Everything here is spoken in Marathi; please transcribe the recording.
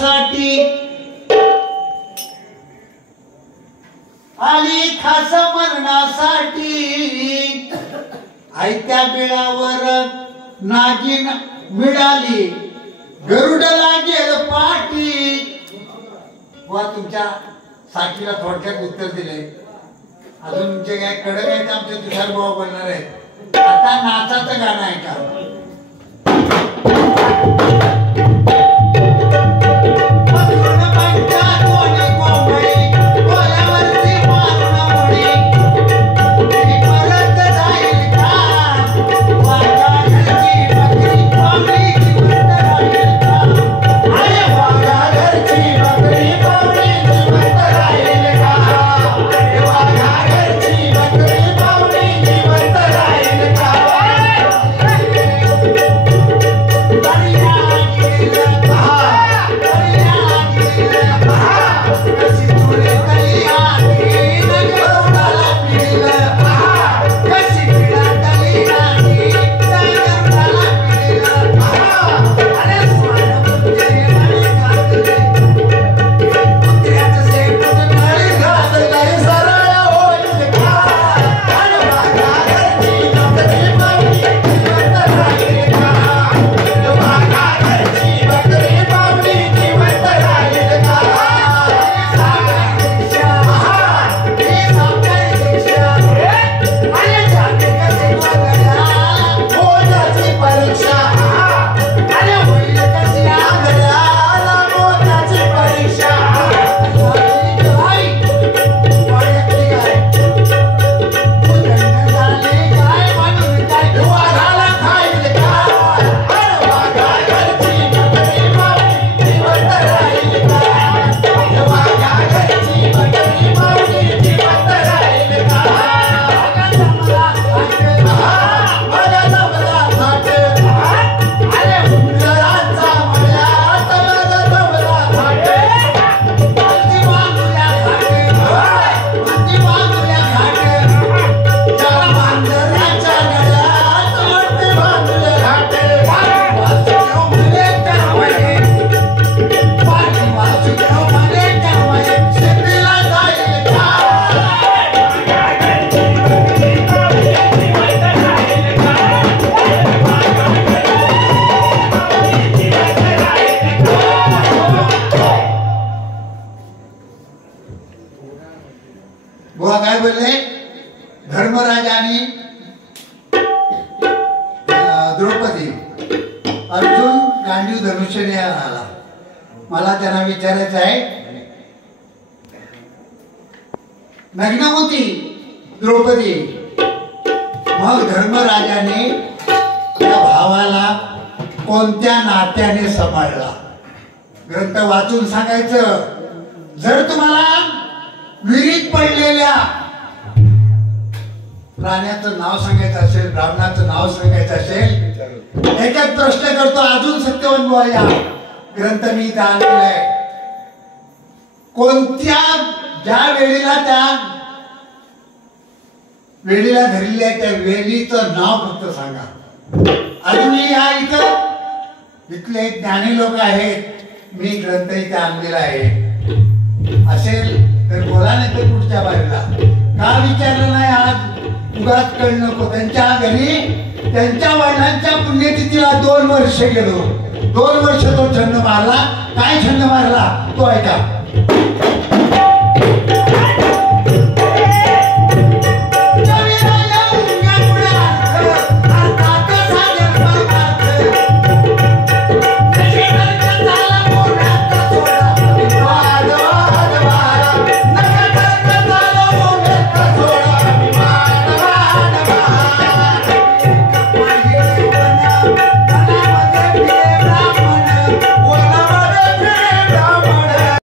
मरणासाठी आली खास मरणासाठी आयत्या बिळावर नागिन मिळाली गरुड लागेल पाठी. वा तुमच्या साठीला थोडक्यात उत्तर दिले. अजून तुमचे काय कडक आहेत आमचे तुषार भाऊ बोलणार आहेत. आता नाचाचं गाणं आहे का? काय बोलले? धर्मराजाने द्रौपदी अर्जुन गांडीव धनुष्यने आला. मला त्यांना विचारायचं आहे, नग्न होती द्रौपदी, मग धर्मराजाने त्या भावाला कोणत्या नात्याने सांभाळला? ग्रंथ वाचून सांगायचं. जर तुम्हाला विहिरीत पडलेल्या प्राण्याचं नाव सांगायचं असेल, ब्राह्मणाचं नाव सांगायचं असेल, एकच प्रश्न करतो. अजून सत्यवान बुवा या ग्रंथ मी इथं आणलेला आहे. कोणत्या ज्या वेळेला त्या वेळीला धरलेल्या त्या वेळीचं नाव फक्त सांगा. अजून या इथं इथले ज्ञानी लोक आहेत, मी ग्रंथ इथे आणलेला आहे. असेल तर बोला, नाही तर पुढच्या बारीला का विचारलं नाही? आज उगाच कळ नको. त्यांच्या घरी त्यांच्या वडिलांच्या पुण्यतिथीला 2 वर्ष गेलो. 2 वर्ष तो छंद मारला. काय छंद मारला तो ऐका.